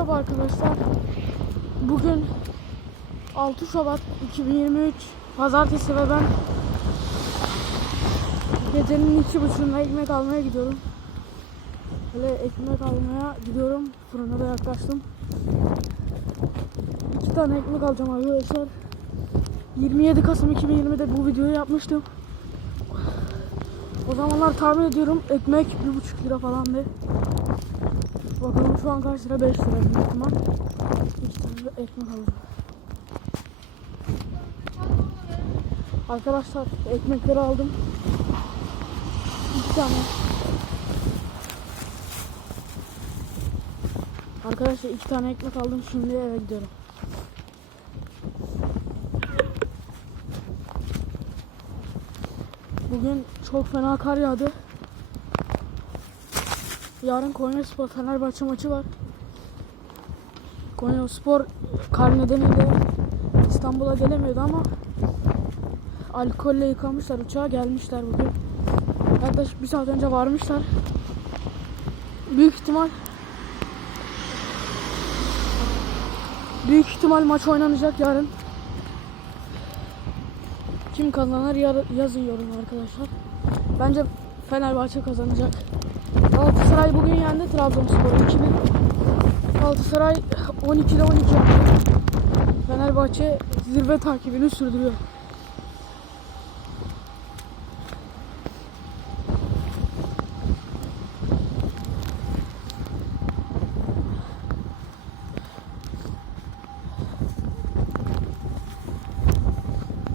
Merhaba arkadaşlar. Bugün 6 Şubat 2023 Pazartesi ve ben gecenin iki buçuğunda ekmek almaya gidiyorum. Böyle ekmek almaya gidiyorum. Fırına da yaklaştım. İki tane ekmek alacağım arkadaşlar. 27 Kasım 2020'de bu videoyu yapmıştım. O zamanlar tahmin ediyorum ekmek 1,5 lira falandı. Bakalım şu an kaç lira? 5 lira büyük ihtimal. İki tane de ekmek alacağım. Arkadaşlar ekmekleri aldım. İki tane. Arkadaşlar iki tane ekmek aldım. Şimdi eve gidiyorum. Bugün çok fena kar yağdı. Yarın Konya Spor Fenerbahçe maçı var. Konya Spor kar nedeniyle İstanbul'a gelemiyordu ama alkolle yıkamışlar uçağa gelmişler bugün. Yaklaşık bir saat önce varmışlar. Büyük ihtimal Büyük ihtimal maç oynanacak yarın. Kim kazanır yazın yorumlar arkadaşlar. Bence Fenerbahçe kazanacak. Galatasaray bugün yendi Trabzonspor 2-1. Galatasaray 12'de 12 yaptı. Fenerbahçe zirve takibini sürdürüyor.